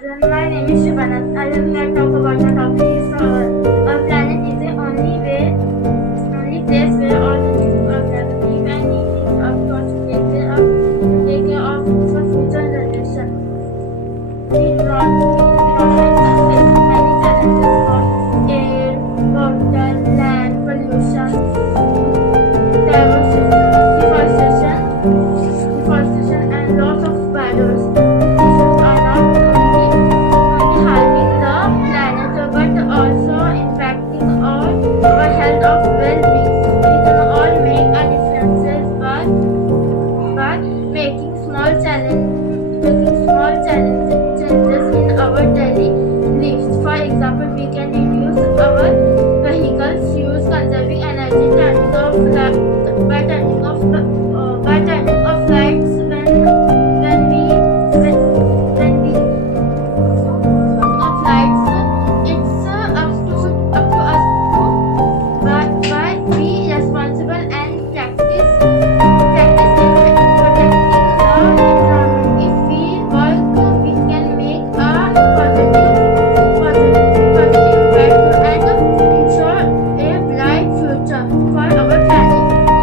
My name is Shumaila. I will not talk about the topic is our planet is the only place where all the living organisms live, and it is up to us to take care of it for future generations. The environment is facing many challenges for air, water, land pollution, deforestation, and loss of biodiversity. These issues are not only harming the planet but also impacting our health of well-being. We can all make a difference by making small changes in our daily lives. For example, we can reduce our vehicles use, conserving energy, turning off